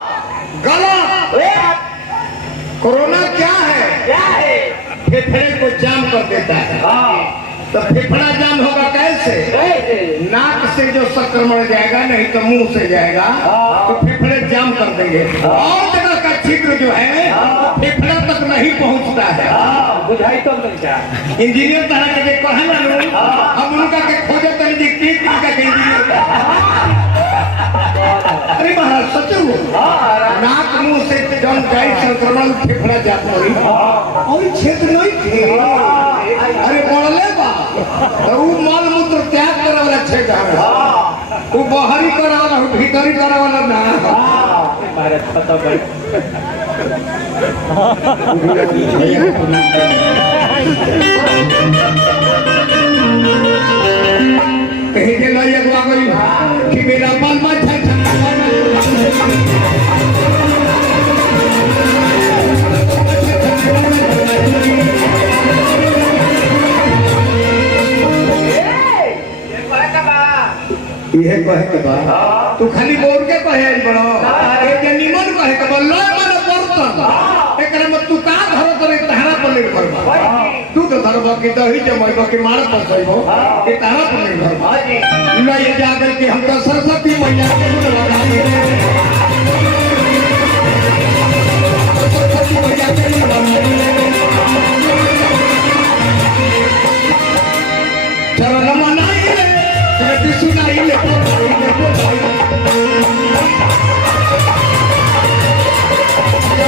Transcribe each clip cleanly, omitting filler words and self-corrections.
गलत। कोरोना क्या है? फेफड़े को जाम कर देता है। तो फेफड़ा जाम होगा कैसे? नाक से जो संक्रमण जाएगा, नहीं तो मुंह से जाएगा, तो फेफड़े जाम कर देंगे। और जगह का छिद्र जो है फेफड़ा तक नहीं पहुंचता है। बुझाई तो इंजीनियर तरह के देख है ना, हम उनका के खोजे तो इंजीनियर। अरे महाराज सच नाक मुंह से जम जाए संक्रमण फेफड़ा जाता और क्षेत्र नहीं थे। अरे बोले बा तो मल मूत्र त्याग करे वाला क्षेत्र है, वो बाहरी करे वाला भीतरी करे वाला ना। भारत पता भाई कहीं के नहीं अगवा गई कि मेरा बाल मत यह कहे के बाद तू खाली बोल के कहे बड़ो एक निमन कहे के बोल लो मन बर्तन एकरा में तू का धर करे तहरा पर निर्भर बा। तू तो धरबो कि दही जमैबो कि मार पसैबो कि तहरा पर निर्भर बा। इला ये जाकर के हम तो सरस्वती मैया के गुण लगा दे। सरस्वती मैया के गुण लगा दे। चरण मनाई ले सुनाई ले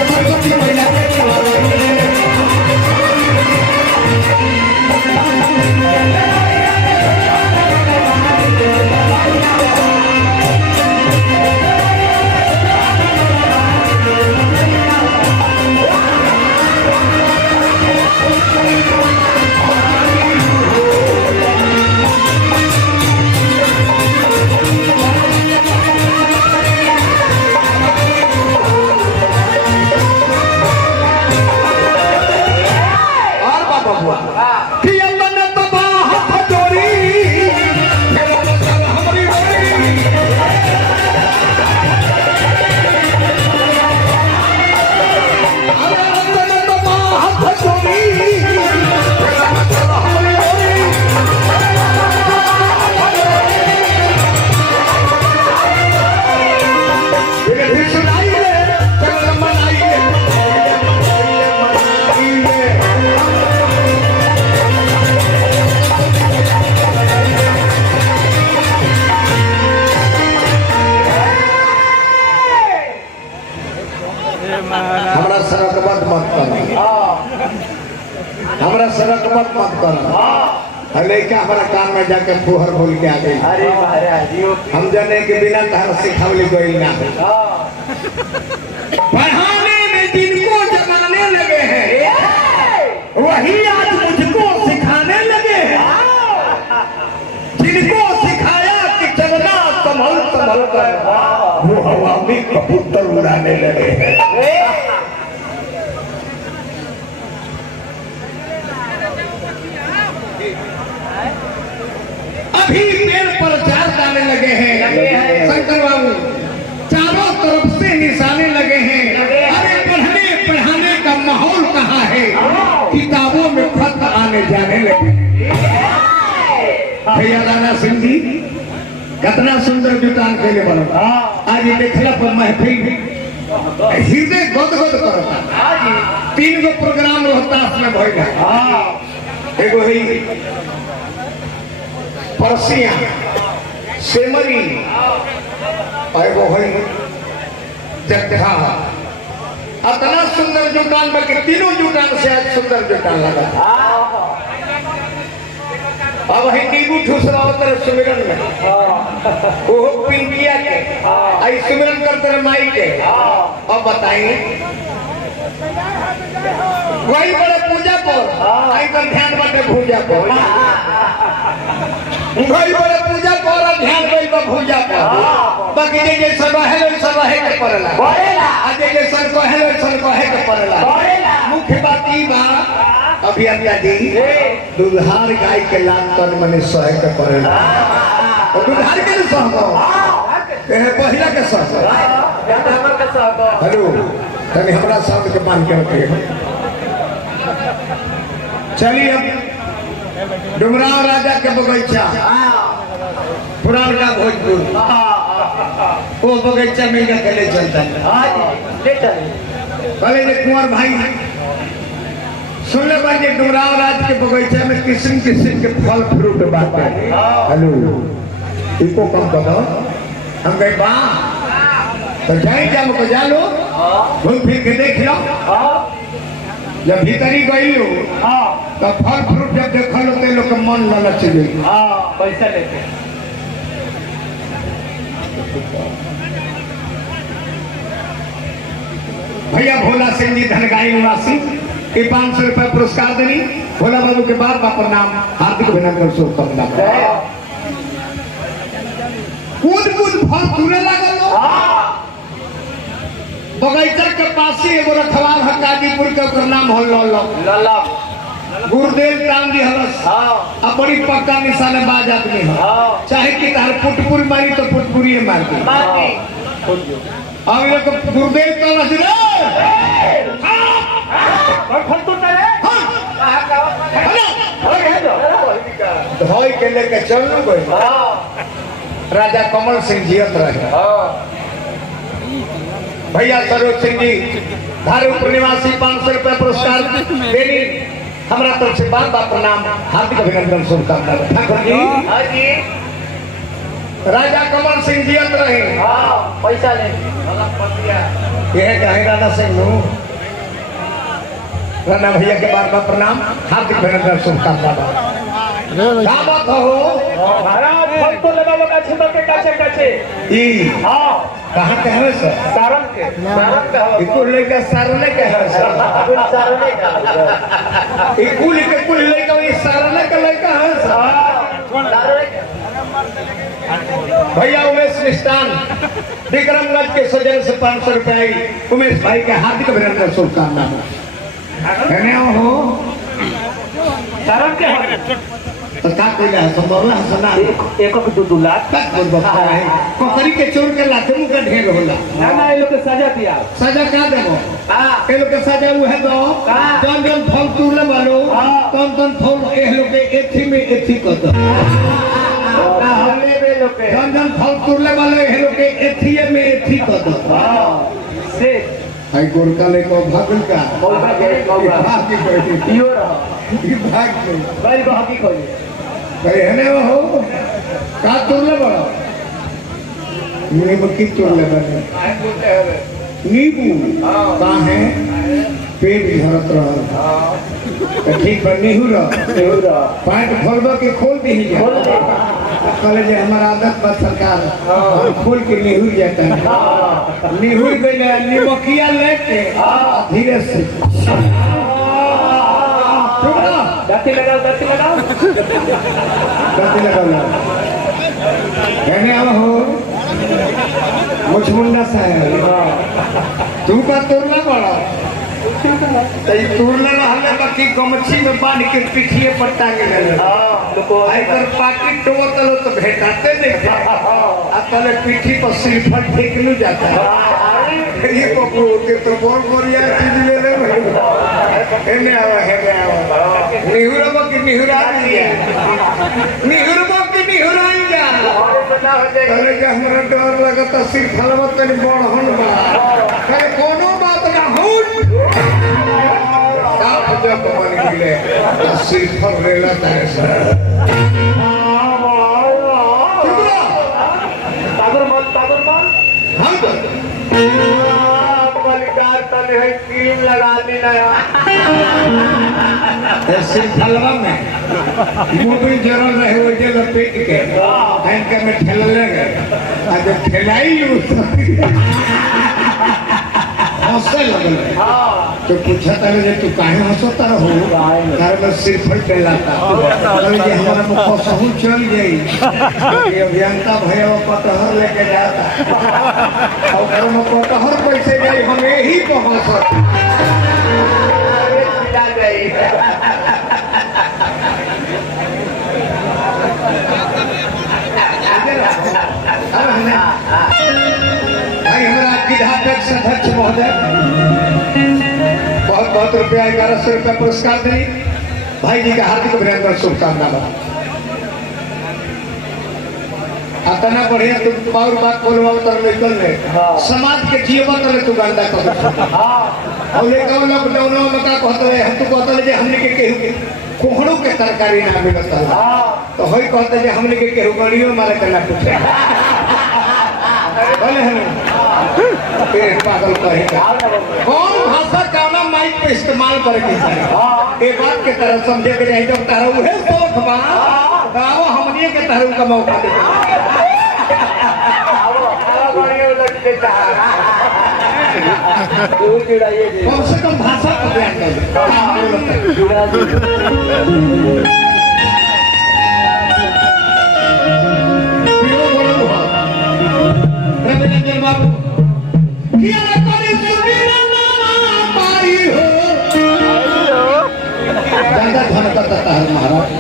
सरस्वती मैया के गुण लगा दे। हमरा सड़क मत कर लड़का हमारा कान में जाके फुहर बोल के आ गई। अरे महाराज हम जाने के बिना तहर सिखावली गई ना। पढ़ाने में जिनको जमाने लगे हैं वही आज मुझको सिखाने लगे हैं। जिनको सिखाया कि चलना संभल संभल कर वो हवा में कबूतर उड़ाने लगे हैं। अभी पेड़ पर चार डालने लगे हैं शंकर बाबू, चारों तरफ से निशाने लगे हैं। अरे पढ़ने पढ़ाने का माहौल कहाँ है? किताबों में खत आने जाने लगे। भैया दादा सिंह जी कितना सुंदर जुटान खेले बनो। आज ये देखला पर महफिल हृदय गदगद करता। 3 गो प्रोग्राम रोहतास में भइल है। एगो ही परसिया सेमरी एगो है जगहा। इतना सुंदर जुटान बाकी तीनों जुटान से आज सुंदर जुटान लगा। अब है नीबू ठूसरा होता सुमिरन में वो पिंकिया के आई सुमिरन करते माई के। अब बताइए वही बड़े पूजा पर आई कर ध्यान बाटे पूजा पर वही बड़े पूजा पर ध्यान गई पर पूजा पर बाकी जे सब है के पड़ला आज जे सब कहे के पड़ला। मुख्य बात ई बा अभियंता जी दुधार गाय के लाभ कर मने सहे के पड़ेला। दुधार के सहबो है पहला के साथ गंधामा का साथ हेलो तनी हमरा साथ के मान के रखे चलिए अब डुमराव राजा के बगीचा पुरान का भोजपुर वो बगीचा में के ले चलता है ले चल पहले जे कुंवर भाई सुन ले बाजे डुमराव राज के बगीचा में किस्म किस्म के फल फ्रूट बाटे हेलो इसको कम करो हम गए बा तो जाए जाम को जा लो घूम फिर के देख लो जब भीतरी गई लो तो फल फ्रूट जब देखल लो ते लोग के मन ललच गई पैसा लेते भैया भोला सिंह जी धनगाई निवासी के 500 रुपए पुरस्कार देनी भोला बाबू के बाद बापर नाम हार्दिक अभिनंदन शुभकामना कूद कूद फल तूने लागल बगीचा के पास ही एगो रखवाल है गाजीपुर के ओकर नाम हो लल्ला गुरुदेव टांग दी हलस अब बड़ी पक्का निशानेबाज आदमी है चाहे कि तार पुटपुर मारी तो पुटपुरी मार दी अब ये तो गुरुदेव तो नसी धोई के लेके चल लू गई राजा कमल सिंह जियत रहे भैया सरोज सिंह जी धारूप निवासी 500 रुपए पुरस्कार देनी हमारा तरफ से बार बार प्रणाम हार्दिक अभिनंदन शुभकामना ठाकुर जी राजा कमल सिंह जियत रहे पैसा ले यह कहे राणा सिंह राणा भैया के बार बार प्रणाम हार्दिक अभिनंदन शुभकामना दावत हो महाराज फल तो लगाओ काछे के काछे ई हां कहां के है सर सारन का इको लेके सारने के है सर सारने का इको लेके कुल लेके ये सारने का लेके है सर भैया उमेश मिष्टान विक्रमगंज के सजन से 500 रुपए आई उमेश भाई के हार्दिक अभिनंदन शुभकामना हो सारन के तो का कोई है संभव है सना एक दो लाख तक बोल बता है कोकरी के चोर के लाते मुंह का ढेर होला ना ये लोग के सजा दिया सजा का देबो ए लोग के सजा वो है दो जन जन फल तुले वालो तन तन फल ए लोग के एथी में एथी कर दो हमने बे लोग के जन जन फल तुले वाले ए लोग के एथी में एथी कर दो से आई गोरका ले को भागल का मौका के मौका भाग की कोई यो रहा ये भाग में बैल को हकी कोई कहे है ना हो का तुले बड़ा नींबू की तुले बने नींबू का है पेट झरत रहा ठीक पर निहुरा पैंट खोलबा के खोल दी कहे जे हमारा आदत बा सरकार हम खोल के निहुर जाता है निहुर गए निमकिया लेके धीरे से दाती लगाओ कहने अब हो मुझमुंडा साहब तुमका तोड़ना पड़ा तोड़ना रहले बाकी गमछी में बांध के पीठिए पर टांगे ले आई कर पाकिट टोतलो तो भेटाते नहीं आ तले पीठी पर सिरफट फेंकलू जाता है ये को के तो बोल बोरिया चीज ले ले हेने आवा निहुरबो की निहुरा दिया निहुरबो की निहुरा जा अरे के हमरा डर लगता सिर फलमत तनी बड़ हन बा करे कोनो बात ना हुन साफ जब बन गिले सिर फल रेला तारे सर तागर माल हम तो मलिकार तले है क्रीम लगा दी नया सिर फलवा में मूवी जरूर रहे वो जे लपेट के बैंक में ठेल लेगा आज ठेलाई हंसे लगल तो पूछा तारे जे तू काहे हंसता रहो तारे में सिर फट लाता अरे जे हमारा में कसहु चल गई ये अभियंता भैया पटहर लेके जाता और में पटहर पैसे गई हम यही को हंसत मिला गई अरे प्रदेश अध्यक्ष महोदय बहुत बहुत रुपया 1100 रुपया पुरस्कार दें भाई जी का हार्दिक अभिनंदन शुभकामना। अतना बढ़िया तू और बात बोलवा तर निकल ले समाज के जीवन तर तू गंदा कर और ले कहो लॉकडाउन में का कहत रहे हम तो कहत रहे हमने के केहू कोहड़ू के तरकारी ना मिलत तो होई कहते जे हमने के केहू गड़ियो मारे के ना पूछे बोले हम फिर पागल कहेगा कौन भाषा काना माइक पे इस्तेमाल करे के चाहिए एक बात के तरह समझे के चाहिए जब तारा उहे सोच बा गाओ हमने के तरह का मौका दे कम से कम भाषा को ध्यान रविरंजन बाबू ज्यादा धन करता है महाराज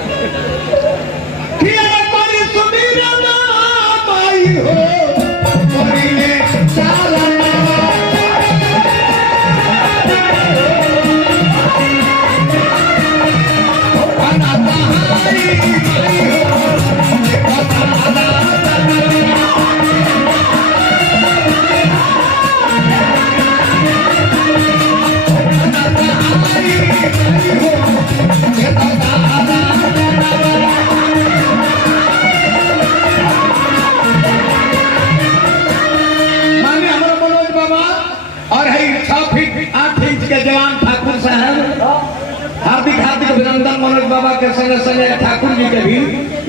अभिनंदन मनोज बाबा के संगे संगे ठाकुर जी के भी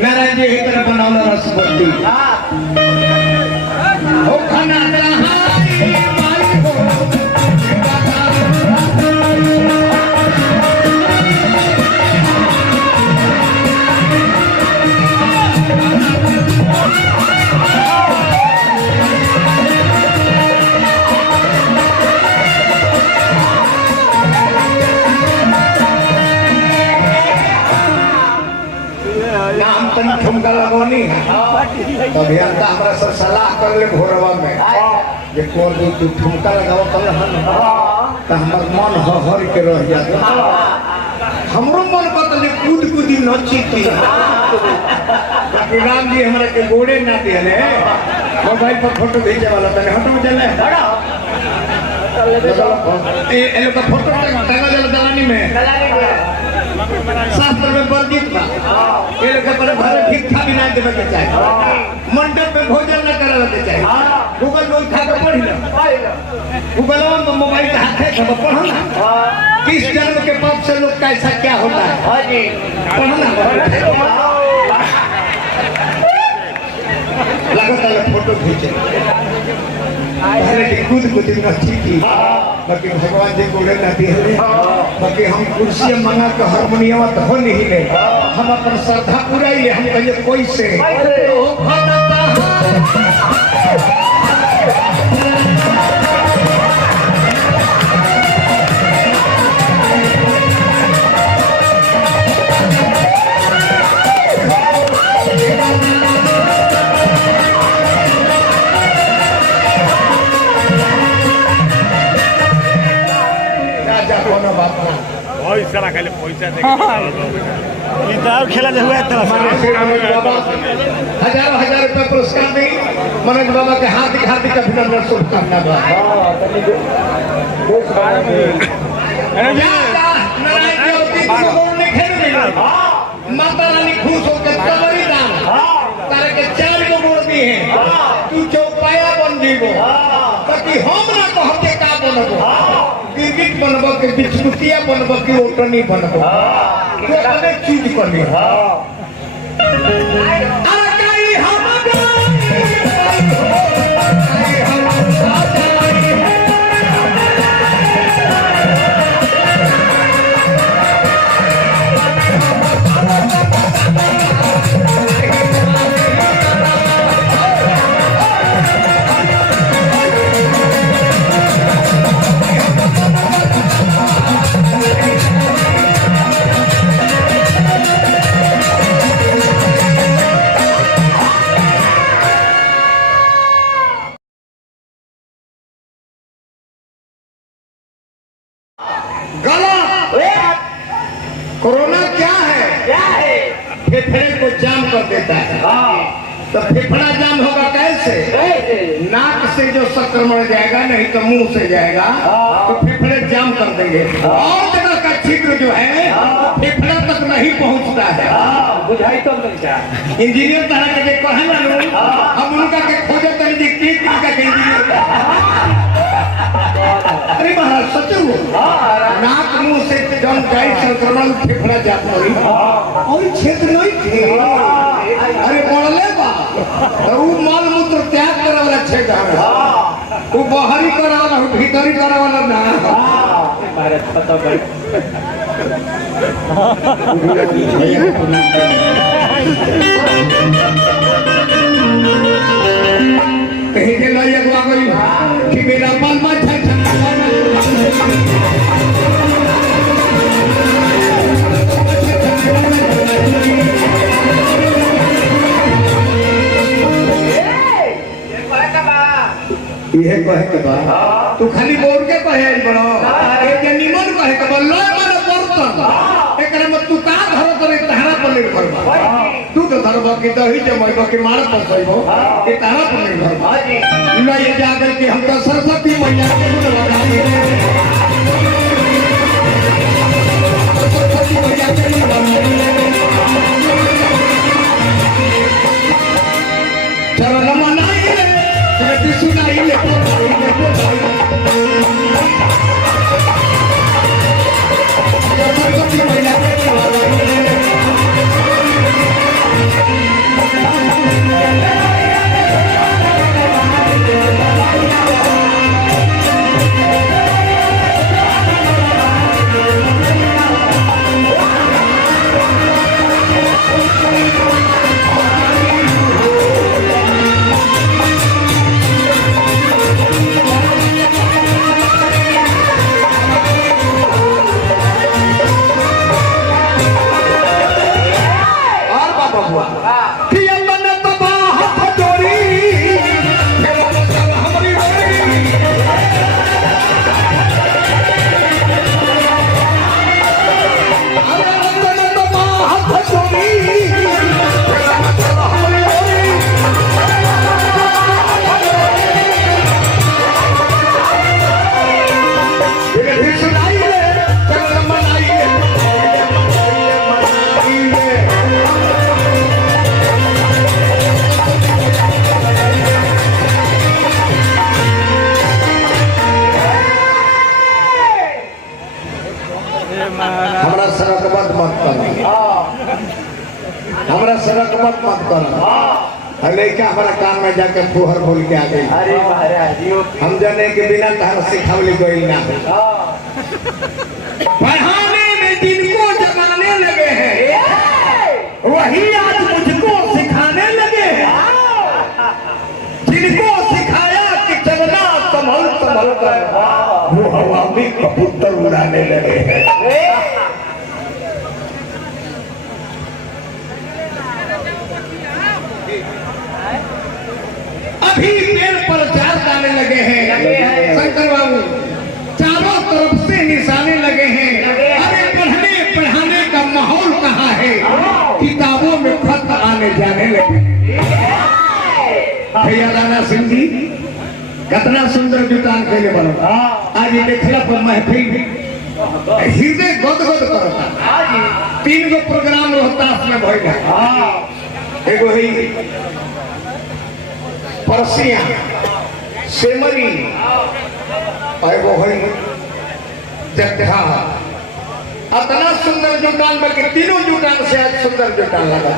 नारायण जी एक तरह बनौला रसवती हो खाना ठुमका लगौनी अभियंता हमारा सब सलाह कर ले भोरवा में जे कोन तू ठुमका लगाओ कल हम त हमर मन हर के रह जात हमरो मन बतले कूद कूदी नची थी राम जी हमरा के गोड़े ना दिले मोबाइल पर फोटो भेजे वाला तने हटो चले ए लोग का फोटो टांगा जला दलानी में शास्त्र में वर्जित बा ये लोग पर घर भिक्षा भी ना देवे के चाहिए मंडप में भोजन न करावे के चाहिए गूगल में उठा के पढ़ लो गूगल में मोबाइल के हाथे सब पढ़ो ना किस जन्म के पाप से लोग कैसा क्या होता है हां जी पढ़ो ना लगता है फोटो खींचे पहले की कूद कूद नची थी बाकी भगवान जी को लेना दिए बाकी हम कुर्सी मंगा के हारमोनियम तो हो नहीं ले हम अपन श्रद्धा पूरा ही हम कहिए कोई से पैसा खाली पैसा खेला हुआ हजारों हजार रुपए पुरस्कार दी मनोज बाबा के हार्दिक हार्दिक अभिनंदन शुभकामना माता रानी खुश होकर तवरी दान तारे के 4 गो गुण दी है तू चौपाया बन जीवो ताकि हम ना तो हमके का बनबो गिरगिट बनबो के बिस्कुटिया बनबो की ओटनी बनबो तो अनेक चीज कर ली गलत। कोरोना क्या है? फेफड़े को जाम कर देता है। तो फेफड़ा जाम होगा कैसे? नाक से जो संक्रमण जाएगा, नहीं तो मुंह से जाएगा, तो फेफड़े जाम कर देंगे। और जगह का छिद्र जो है फेफड़ा तक नहीं पहुंचता है। बुझाई तो नहीं चाह इंजीनियर तरह के देखो है ना, हम उनका के खोजे तो इंजीनियर। अरे महाराज सच नाक मुंह से जब गई संक्रमण फेफड़ा जाता और क्षेत्र नहीं थे। अरे बोले बा वो मल मूत्र त्याग करे वाला क्षेत्र है, वो बाहरी करा वाला भीतरी करा वाला ना। भारत पता भाई कहीं के लाई अगवा गई कि मेरा बाल मत ये कहे के बा तू खाली बोल के कहे बड़ो ए जे निमन कहे के बोल लय माने बर्तन एकरा में तू का घर करे तहरा पर निर्भर बा। तू तो धरबो की दही जमैबो के मार पर सइबो के तहरा पर निर्भर बा। ना ये जाकर के हम तो सरस्वती मैया के गुण लगा दे सरस्वती मैया के गुण लगा चरण मनाई रे सुनाई ले सरस्वती मैया के गुण हमरा सड़क मत कर लड़का हमारा काम में जाकर फुहर बोल के आ गई। अरे महाराज हम जाने के बिना तहर सिखावली गई ना पढ़ाने में जिनको जमाने लगे हैं वही आज मुझको सिखाने लगे हैं। जिनको सिखाया कि चलना संभल संभल कर वो हवा में कबूतर उड़ाने लगे हैं। अभी पेड़ पर चार डालने लगे हैं शंकर बाबू, चारों तरफ से निशाने लगे हैं। अरे पढ़ने पढ़ाने का माहौल कहाँ है, किताबों में खत आने जाने लगे। भैया राणा सिंह जी कितना सुंदर जुटान खेले बनो। आज ये देखला पर महफिल हृदय गदगद करता। 3 गो प्रोग्राम रोहतास में भइल। एगो है परसिया सेमरी और वो है जगहा। इतना सुंदर जुटान बल्कि तीनों जुटान से आज सुंदर जुटान लगा।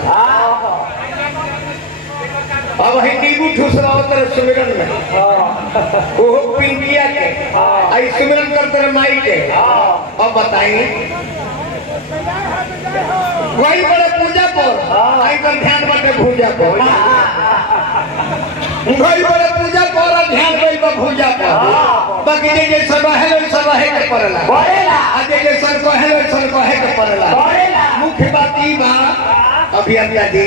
अब है नीबू ठुसरा होता है सुमिरन में वो पिंकिया के आई सुमिरन करते रहे माई के। अब बताइए वही बड़े पूजा पर आई कर ध्यान बटे पूजा पर वही बड़े पूजा पर ध्यान गई बा पूजा पर बाकी जे जे सब है के पड़ला आज जे सब है के पड़ला। मुख्य बात ई बा अभी जी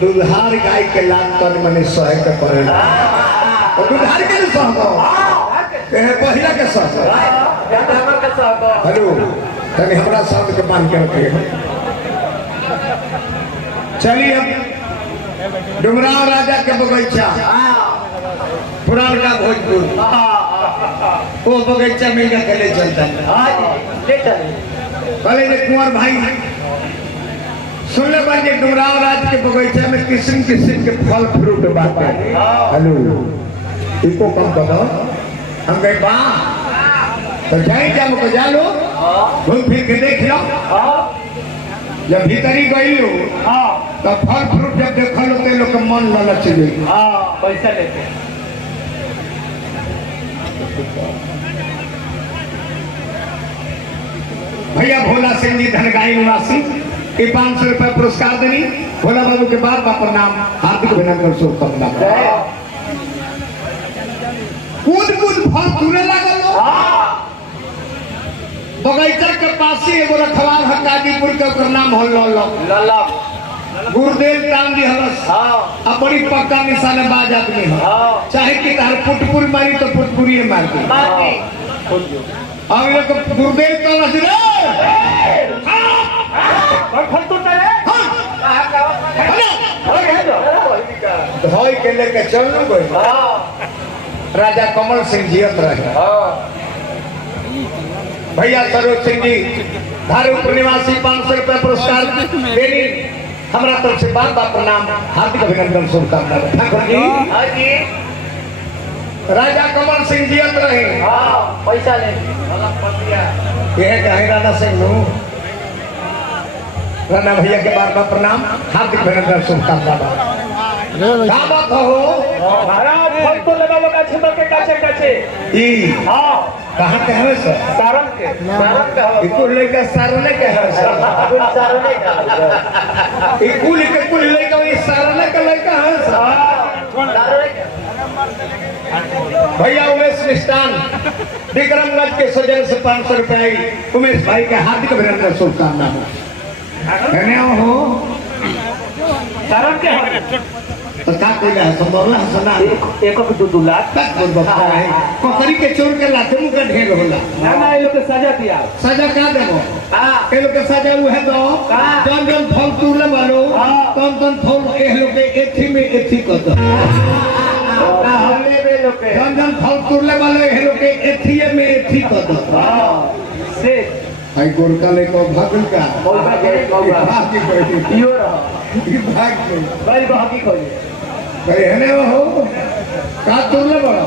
दुधार गाय के लात तन मने सहे के पड़ला और दुधार के सहबो कहे पहिला के साथ हमर के साथ हेलो तनी हमरा साथ के मान के रखे चलिए अब डुमराव राजा के बगीचा पुरान का भोजपुर वो बगीचा में का ले चलता ले चले पहले जे कुंवर भाई सुनले बन जे डुमराव राज के बगीचा में किस्म किस्म के फल फ्रूट बाटे हेलो इको कम करो हम गए बा तो जाए जा मुझको जा लो घूम फिर के देख लो जब भीतरी गई लो तो फल फ्रूट जब देखो लो तो लोग मन ललच गई पैसा लेते भैया भोला सिंह जी धनगाई निवासी के 500 रुपए पुरस्कार देनी भोला बाबू के बाद बापर नाम हार्दिक अभिनंदन शुभकामना कूद कूद फल तुरे लागल बगीचा के पास ही एगो रखवाल है गाजीपुर के ओकर नाम हो लल्ला गुरुदेव तांदी हलस अब बड़ी पक्का निशाने बाज आदमी है चाहे कि तार पुटपुर मारी तो पुटपुरी मार दी अब लोग गुरुदेव तो नस धोई के लेके चल गई राजा कमल सिंह जियत रहे भैया सरोज सिंह जी धारूपुर निवासी 500 रुपए पुरस्कार देनी हमारा तरफ से बार बार प्रणाम हार्दिक अभिनंदन शुभकामना ठाकुर जी राजा कमल सिंह जियत रहे पैसा ले यह कहे राणा सिंह राणा भैया के बार बार प्रणाम हार्दिक अभिनंदन शुभकामना दावत हो महाराज फल तो लगाओ गाछी के काचे ई कहाँ के है सर सारन के हो इकुल लेके सारने के है सर सारने का इकुल के कुल लेके ये सारने का लेके है सर भैया उमेश मिष्टान विक्रमगंज के सौजन से 500 रुपए आई उमेश भाई का हार्दिक अभिनंदन शुभकामना धन्यवाद हो सारन के तो का कोई है संभवला सना एक दो लाख तक बोल है कोकरी के चोर के लाते मुंह का ढेर होला ना ये लोग के सजा दिया सजा का देबो ए लोग के सजा वो है तो जन जन फल तुले वालो तन तन फल ए लोग के एथी में एथी कर दो हमने बे लोग के जन जन फल तुले वाले ए लोग के एथी में एथी कर दो से आई गोरका ले को भागल का बोलबा के बोलबा भाग के बैठी यो रहा ई भाग के बैल बहकी कोई भाई है ना हो का तुले बड़ा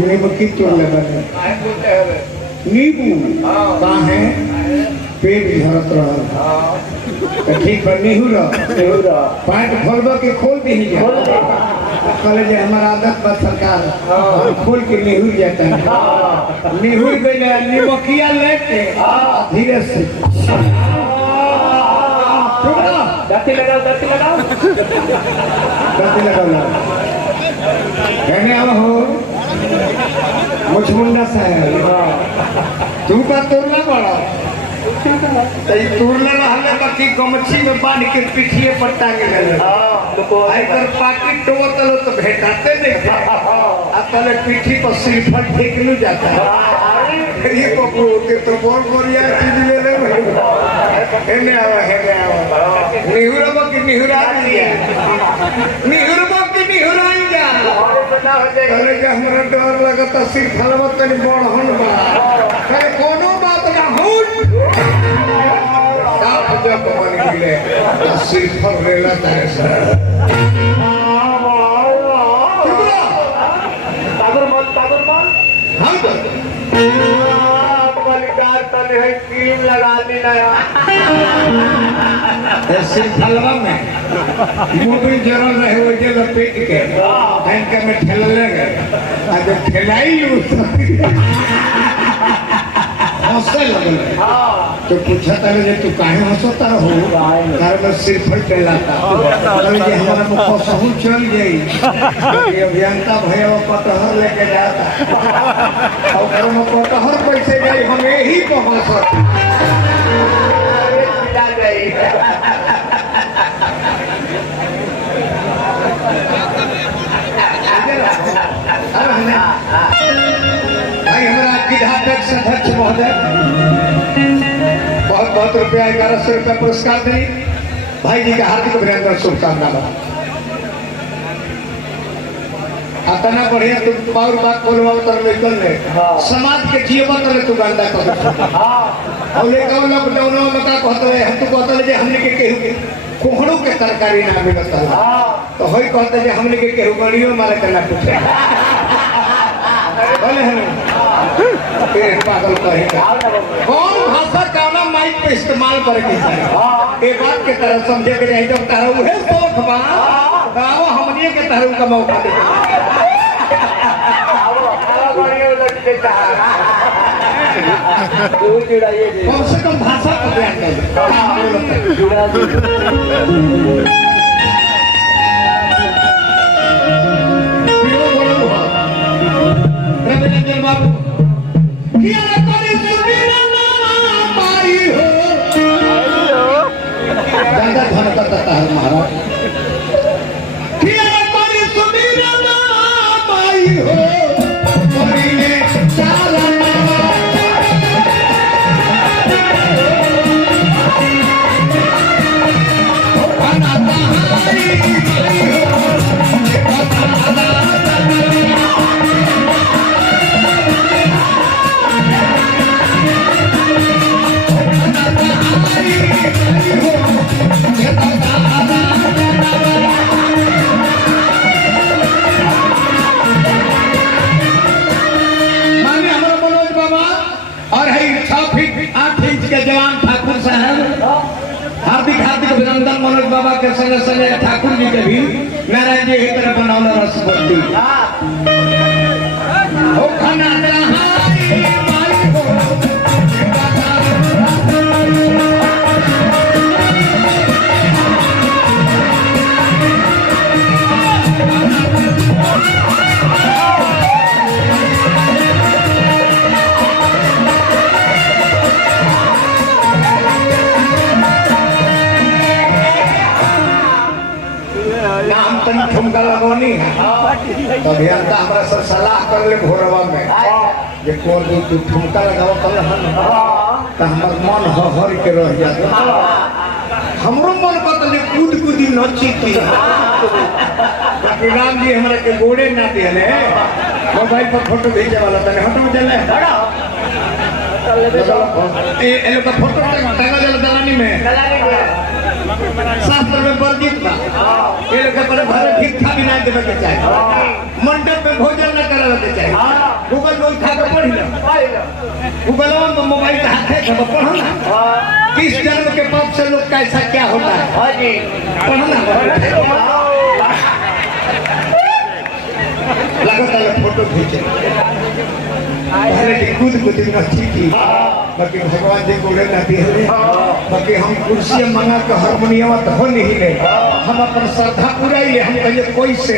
नींबू की तुले बने नींबू का है पेट भरत रहा ठीक पर निहुरा पैंट खोलबा के खोल दी कॉलेज हमारा आदत पर सरकार खोल के निहुर जाता है निहुर गए निमकिया लेके धीरे से दाती लगाओ कहने अब हो मुझमुंडा साहब तू का तोड़ना बड़ा तोड़ना रहने बाकी गमछी में बांध के पिछले पर टांगे गए आइकर पाकिट टोवा तलो तो भेटाते नहीं अब तले पीठी पर सिरफल फेंक नहीं जाता है ये को बोलते तो बोल यार चीज ले ले हेने आवा निहुरबा की निहुरा दिया निहुरबा की निहुरा जा अरे के हमरा डर लगता सिरफल मत तनी बड़हन बा अरे कोनो बात ना हो साफ जब मन गिले सिरफल रेला तारे सर क्रीम लगा देना सिरफलवा में मोबिल जरल रहे वो जे लपेट के इनके में ठेलले गए आ जब ठेलाई हंसे लगल तो पूछा तारे जे तू काहे हंसता रहो तारे में सिरफल ठेलाता अरे जे हमारा में कसहु चल गई कि अभियंता भैया पटहर लेके जाता और घर में पटहर कैसे गई हम यही को हंसत भाई हमारा विधायक अध्यक्ष महोदय बहुत बहुत रुपया 1100 रुपया पुरस्कार दें भाई जी का हार्दिक अभिनंदन शुभकामना अतना बढ़िया तू और बात बोलवा तर निकल ले समाज के जीवन कर तू गंदा कर और ले गांव लॉकडाउन में का कहत है हम तो कहत है जे हमने के केहू कोहड़ू के तरकारी ना मिलत है तो होई कहत है जे हमने के केहू गड़ियो मारे करना पूछे बोले हम ए पागल कहे कौन भाषा काना माइक पे इस्तेमाल करे के चाहिए ए बात के तरह समझे के नहीं जब तारा उहे सोच बा गाओ हमने के तारू का मौका दे कम से कम भाषा को ध्यान रविरंजन बाबू ज्यादा धन करता है महाराज हार्दिक अभिनंदन मनोज बाबा के संगे संगे ठाकुर जी के भी नारायण जी की तरफ बनौला रसबत्ती हो खाना ठुमका लगौनी अभियंता हमारा सब सलाह कर ले भोरवा में जे कौन तू ठुमका लगाओ कल तो हमार मन हर के रह जाता हमरो मन बता कूद कूदी नची थी राम जी हमारे के गोड़े ना दिले मोबाइल पर फोटो भेजे वाला तने हटो चले ए लोग फोटो टंगा जला दलानी में शास्त्र में वर्जित बा ये लोग पर घर भिक्षा भी ना देवे के चाहिए मंडप में भोजन न करावे के चाहिए गूगल में उठा के पढ़ लो गूगल में मोबाइल के हाथे से पढ़ो ना किस जन्म के पाप से लोग कैसा क्या होता है हां जी पढ़ो ना लगता है फोटो खींचे पहले की कूद कूद नची थी बाकी भगवान जी गोड़े ना दिए बाकी हम कुर्सी मंगा के हारमोनियम तो हो नहीं ले हम अपन श्रद्धा पूरा ले हम कहिए कोई से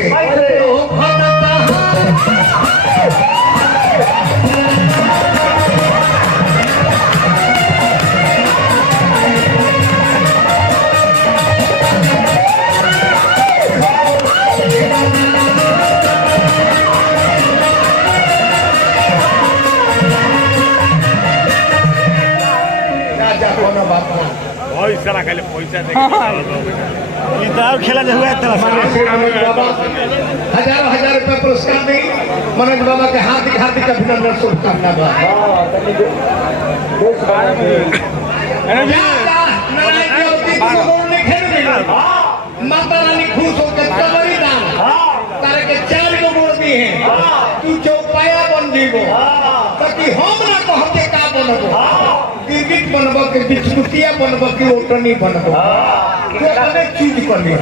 पैसा खेला जो हुआ हजार रुपया पुरस्कार दी मनोज बाबा के हार्दिक अभिनंदन शुभकामना माता रानी खुश होकर तबरी दान तारे के 4 गो गोड़ दी है तू चौपाया बन जीवो ताकि हम ना कहते का बनबो गिरगिट बनबो के बिचकुटिया बनबो के ओटनी बनबो तो अनेक चीज करनी